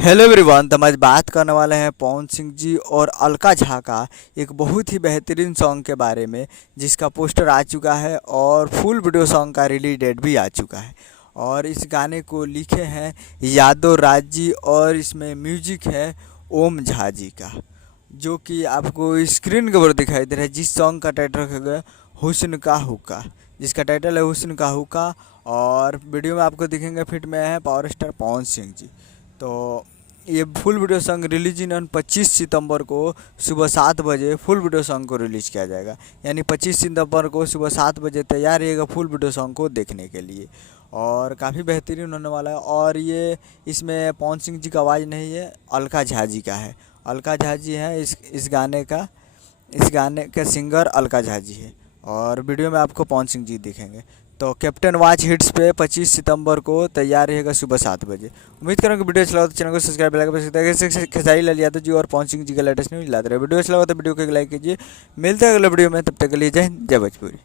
Hello everyone. तो हम आज बात करने वाले हैं पवन सिंह जी और अलका झा का एक बहुत ही बेहतरीन सॉन्ग के बारे में, जिसका पोस्टर आ चुका है और फुल वीडियो सॉन्ग का रिलीज डेट भी आ चुका है। और इस गाने को लिखे हैं यादव राज जी और इसमें म्यूजिक है ओम झा जी का, जो कि आपको स्क्रीन के ऊपर दिखाई दे रहा है। जिस सॉन्ग का टाइटल रखा गया हुस्न का हुक्का, जिसका टाइटल है हुस्न का हुक्का। और वीडियो में आपको दिखेंगे फिट में है पावर स्टार पवन सिंह जी। तो ये फुल वीडियो सॉन्ग रिलीज इन 25 सितंबर को सुबह 7 बजे फुल वीडियो सॉन्ग को रिलीज किया जाएगा। यानी 25 सितंबर को सुबह 7 बजे तैयार रहिएगा फुल वीडियो सॉन्ग को देखने के लिए। और काफ़ी बेहतरीन होने वाला है। और ये इसमें पवन सिंह जी का आवाज़ नहीं है, अलका झा जी का है। अलका झा जी हैं इस गाने का सिंगर अलका झा जी है। और वीडियो में आपको पवन सिंह जी दिखेंगे। तो कैप्टन वाच हिट्स पे 25 सितंबर को तैयार रहेगा सुबह 7 बजे। उम्मीद करूँ कि वीडियो अच्छा लगा तो चैनल को सब्सक्राइब लाइक खेसारी लाल यादव जी और पवन सिंह जी का लेटेस्ट न्यूज लाते रहे। वीडियो अच्छा लगा तो वीडियो को लाइक कीजिए। मिलते हैं अगले वीडियो में, तब तक के लिए जय हिंद जय भोजपुरी।